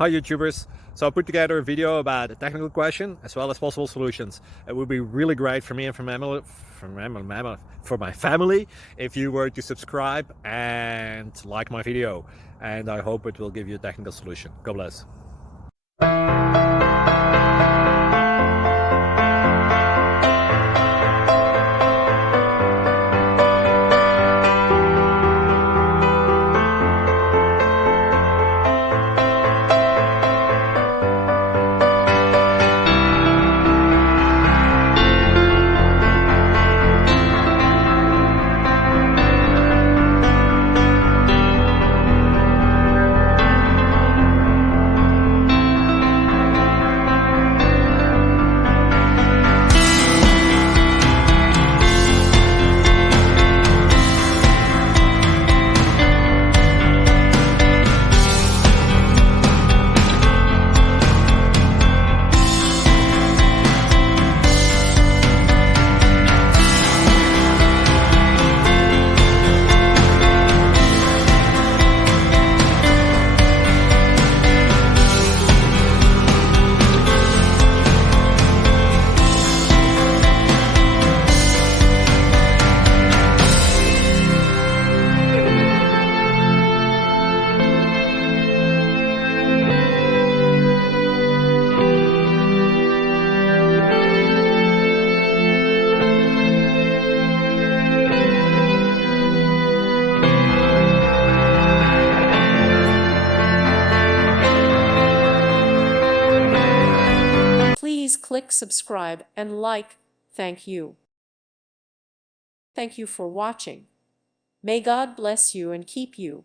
Hi YouTubers! So I put together a video about a technical question as well as possible solutions. It would be really great for me and for my family if you were to subscribe and like my video, and I hope it will give you a technical solution. God bless. Please click subscribe and like. Thank you. Thank you for watching. May God bless you and keep you.